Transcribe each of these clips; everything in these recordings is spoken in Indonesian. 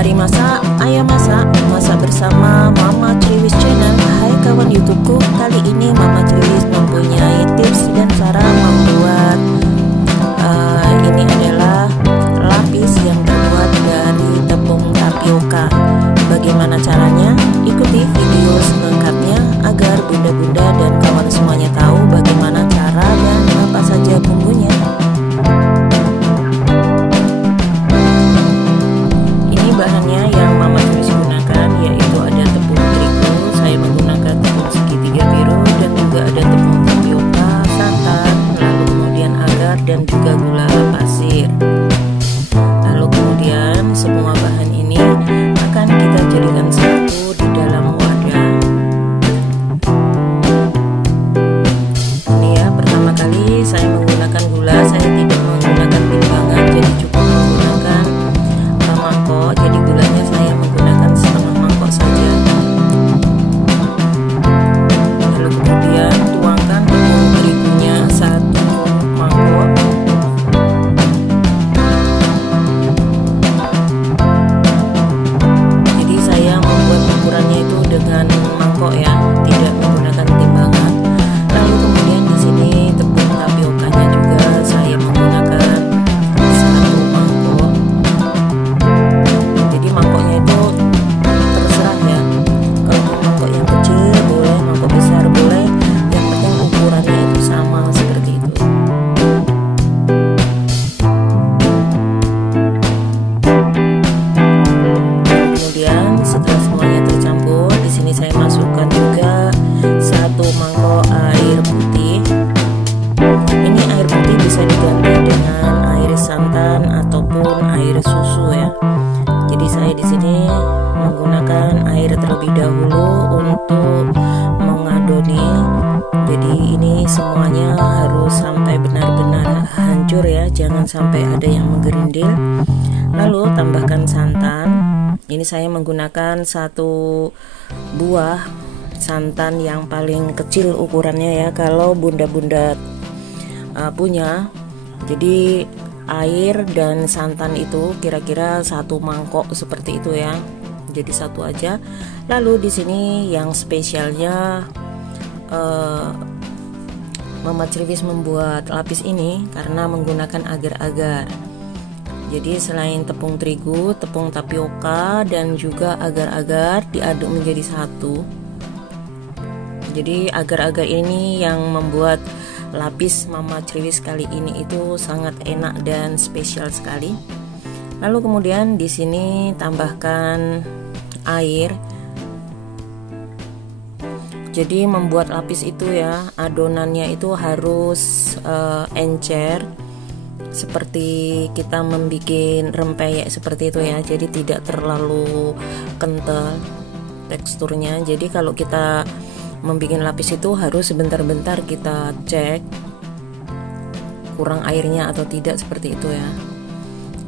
Mari masak, ayo masak, masak bersama Mama Triwis Channel. Hai kawan YouTubeku, kali ini Mama Triwis mempunyai tips dan cara membuat ini adalah lapis yang terbuat dari tepung tapioka. Bagaimana caranya? Ikuti video selengkapnya agar bunda-bunda dan kawan semuanya tahu bagaimana cara dan apa saja bumbunya. Bahannya yang Mama Triwis gunakan yaitu ada tepung terigu, saya menggunakan tepung segitiga biru, dan juga ada tepung tapioka, santan, lalu kemudian agar dan juga gula pasir. Lalu kemudian semua bahan ini akan kita jadikan satu di dalam wadah. Ini ya, pertama kali saya menggunakan gula, saya tidak menggunakan timbangan, jadi cukup menggunakan mangkok, jadi gulanya saya menggunakan setengah mangkok saja. Lalu kemudian tuangkan tepung terigunya satu mangkok. Jadi saya membuat ukurannya itu dengan mangkok ya, tidak menggunakan timbangan. Lalu kemudian di sini tepung tapiokanya juga saya menggunakan satu mangkok. Mangkoknya itu terserah ya, kalau mangkok yang kecil boleh, mangkok besar boleh, yang penting ukurannya itu sama seperti itu. Kemudian setelah semuanya tercampur, di sini saya masukkan juga satu mangkok air putih. Ini air putih bisa diganti dengan air santan ataupun air susu ya. Jadi saya di sini menggunakan air terlebih dahulu untuk mengadoni. Jadi ini semuanya harus sampai benar-benar hancur ya, jangan sampai ada yang menggerindil. Lalu tambahkan santan. Ini saya menggunakan satu buah santan yang paling kecil ukurannya ya, kalau bunda-bunda punya. Jadi air dan santan itu kira-kira satu mangkok seperti itu ya. Jadi satu aja. Lalu di sini yang spesialnya Mama Triwis membuat lapis ini karena menggunakan agar-agar. Jadi selain tepung terigu, tepung tapioka dan juga agar-agar diaduk menjadi satu. Jadi agar-agar ini yang membuat lapis Mama Triwis kali ini itu sangat enak dan spesial sekali. Lalu kemudian di sini tambahkan air. Jadi membuat lapis itu ya, adonannya itu harus encer, seperti kita membuat rempeyek seperti itu ya. Jadi tidak terlalu kental teksturnya. Jadi kalau kita membuat lapis itu harus sebentar-bentar kita cek kurang airnya atau tidak, seperti itu ya.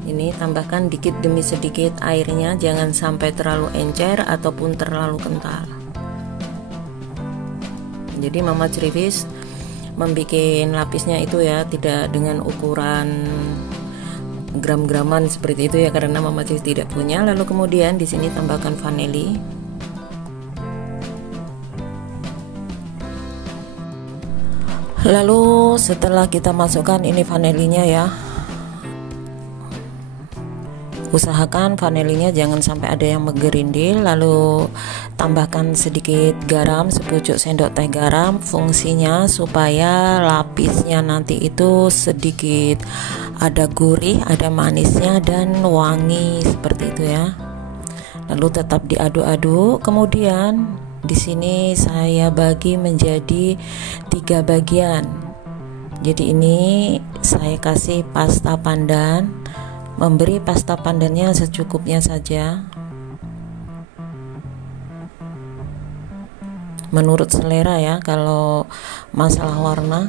Ini tambahkan dikit demi sedikit airnya, jangan sampai terlalu encer ataupun terlalu kental. Jadi Mama Triwis membuat lapisnya itu ya tidak dengan ukuran gram-graman seperti itu ya, karena Mama Triwis tidak punya. Lalu kemudian di sini tambahkan vanili. Lalu setelah kita masukkan ini vanilinya ya, usahakan vanilinya jangan sampai ada yang menggerindil. Lalu tambahkan sedikit garam, sepucuk sendok teh garam. Fungsinya supaya lapisnya nanti itu sedikit ada gurih, ada manisnya dan wangi seperti itu ya. Lalu tetap diaduk-aduk. Kemudian di sini saya bagi menjadi 3 bagian. Jadi ini saya kasih pasta pandan, memberi pasta pandannya secukupnya saja, menurut selera ya kalau masalah warna.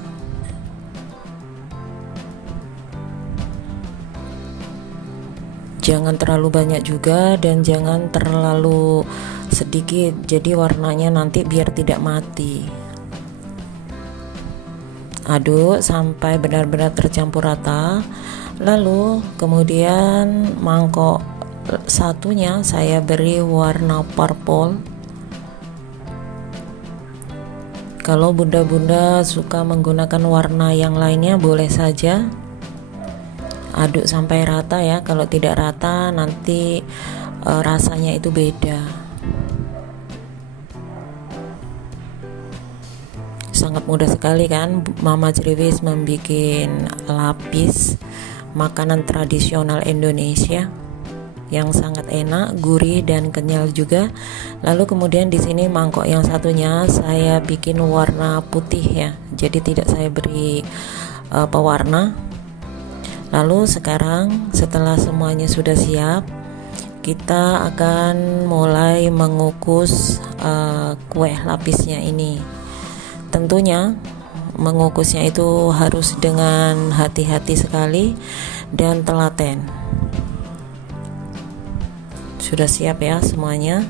Jangan terlalu banyak juga dan jangan terlalu sedikit, jadi warnanya nanti biar tidak mati. Aduk sampai benar-benar tercampur rata. Lalu kemudian mangkok satunya saya beri warna purple. Kalau bunda-bunda suka menggunakan warna yang lainnya boleh saja. Aduk sampai rata ya, kalau tidak rata nanti rasanya itu beda. Sangat mudah sekali kan Mama Ceriwis membuat lapis makanan tradisional Indonesia yang sangat enak, gurih dan kenyal juga. Lalu kemudian di sini mangkok yang satunya saya bikin warna putih ya. Jadi tidak saya beri pewarna. Lalu sekarang setelah semuanya sudah siap, kita akan mulai mengukus kue lapisnya ini. Tentunya mengukusnya itu harus dengan hati-hati sekali dan telaten. Sudah siap ya semuanya.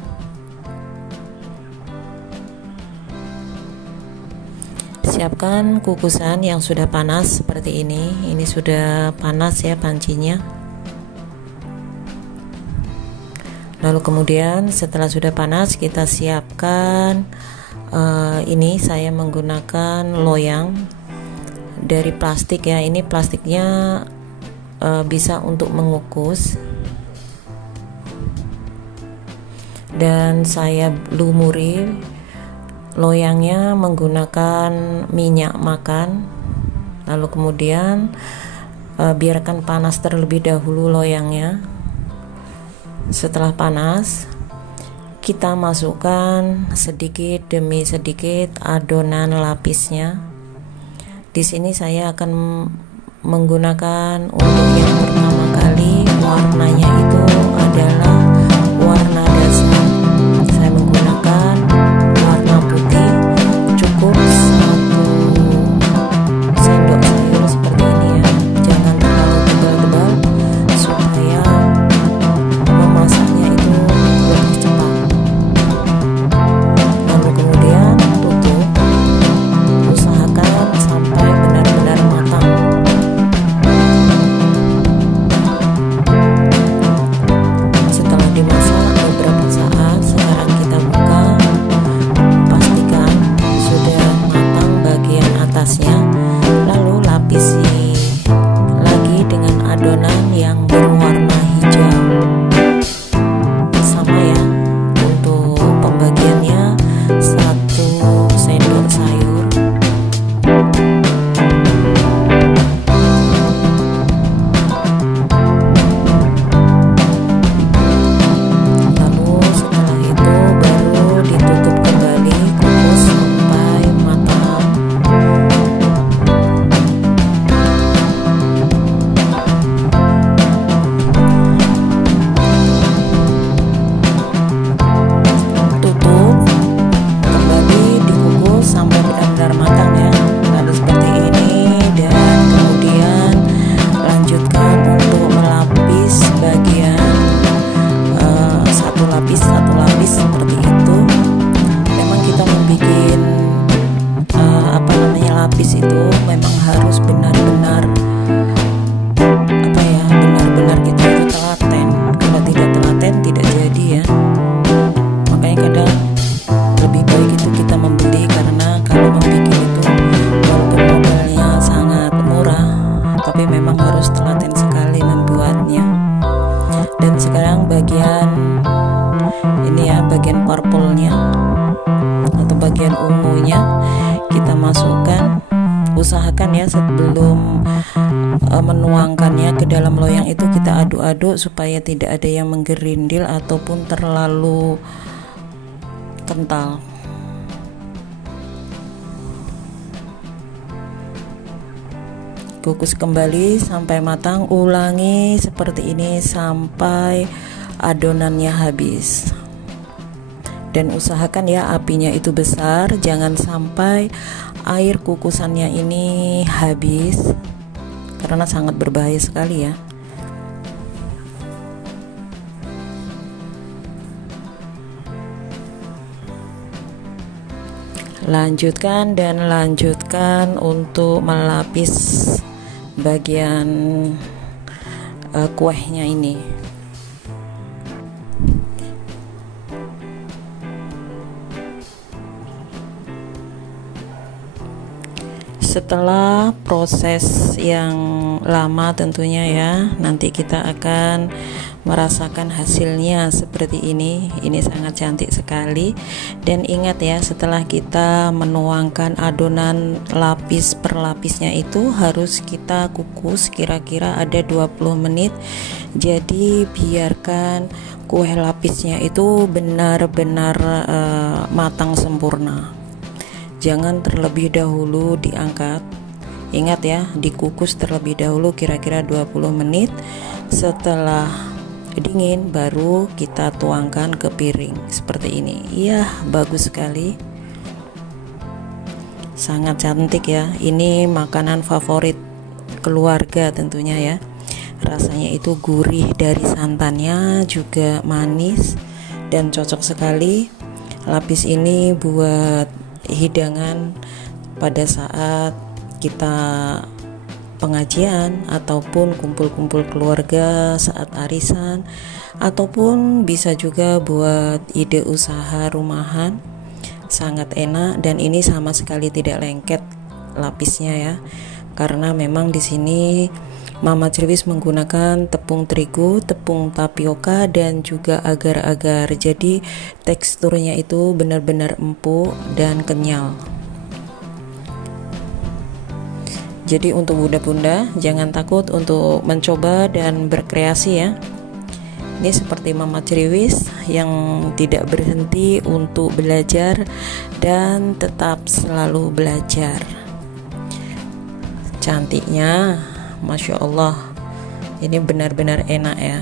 Siapkan kukusan yang sudah panas seperti ini. Ini sudah panas ya pancinya. Lalu kemudian setelah sudah panas kita siapkan ini saya menggunakan loyang dari plastik ya. Ini plastiknya bisa untuk mengukus. Dan saya lumuri loyangnya menggunakan minyak makan. Lalu kemudian biarkan panas terlebih dahulu loyangnya. Setelah panas, kita masukkan sedikit demi sedikit adonan lapisnya. Di sini saya akan menggunakan untuk yang pertama kali warnanya itu adalah warna dasar. Saya menggunakan warna putih, cukup 1 sendok sayur seperti ini ya. Jangan terlalu tebal-tebal supaya memasaknya itu lebih cepat. Lalu kemudian tutup, usahakan sampai benar-benar matang. Setelah dimasak beberapa saat, sekarang kita buka, pastikan sudah matang bagian atasnya. Lalu lapisi lagi dengan adonan yang berwarna hijau. Sama ya, untuk pembagiannya 1 sendok sayur. Lalu setelah itu baru ditutup kembali, kukus sampai matang. Tutup kembali, dikukus sampai benar-benar matang ya. Lalu seperti ini, dan kemudian lanjutkan untuk melapis bagian satu lapis seperti itu. Memang kita membuat lapis itu memang harus benar-benar benar-benar kita itu telaten. Kalau tidak telaten tidak jadi ya. Makanya kadang lebih baik itu kita membeli, karena kalau membuat itu walaupun modalnya sangat murah, tapi memang harus telaten sekali membuatnya. Dan sekarang bagian ini ya, bagian purple-nya atau bagian ungunya kita masukkan. Usahakan ya sebelum menuangkannya ke dalam loyang itu kita aduk-aduk supaya tidak ada yang menggerindil ataupun terlalu kental. Kukus kembali sampai matang, ulangi seperti ini sampai adonannya habis. Dan usahakan ya apinya itu besar, jangan sampai air kukusannya ini habis, karena sangat berbahaya sekali ya. Lanjutkan dan lanjutkan untuk melapis bagian kuehnya ini. Setelah proses yang lama tentunya ya, nanti kita akan merasakan hasilnya seperti ini. Ini sangat cantik sekali. Dan ingat ya, setelah kita menuangkan adonan lapis per lapisnya itu harus kita kukus kira-kira ada 20 menit. Jadi biarkan kue lapisnya itu benar-benar matang sempurna. Jangan terlebih dahulu diangkat. Ingat ya, dikukus terlebih dahulu kira-kira 20 menit. Setelah dingin baru kita tuangkan ke piring seperti ini. Iya, bagus sekali. Sangat cantik ya. Ini makanan favorit keluarga tentunya ya. Rasanya itu gurih dari santannya, juga manis dan cocok sekali. Lapis ini buat hidangan pada saat kita pengajian ataupun kumpul-kumpul keluarga saat arisan, ataupun bisa juga buat ide usaha rumahan. Sangat enak, dan ini sama sekali tidak lengket lapisnya ya, karena memang di sini Mama Cerwis menggunakan tepung terigu, tepung tapioka, dan juga agar-agar. Jadi teksturnya itu benar-benar empuk dan kenyal. Jadi untuk bunda-bunda jangan takut untuk mencoba dan berkreasi ya. Ini seperti Mama Cerwis yang tidak berhenti untuk belajar dan tetap selalu belajar. Cantiknya, Masya Allah, ini benar-benar enak ya.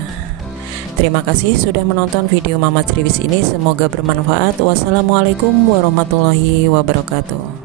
Terima kasih sudah menonton video Mama Cerwis ini, semoga bermanfaat. Wassalamualaikum warahmatullahi wabarakatuh.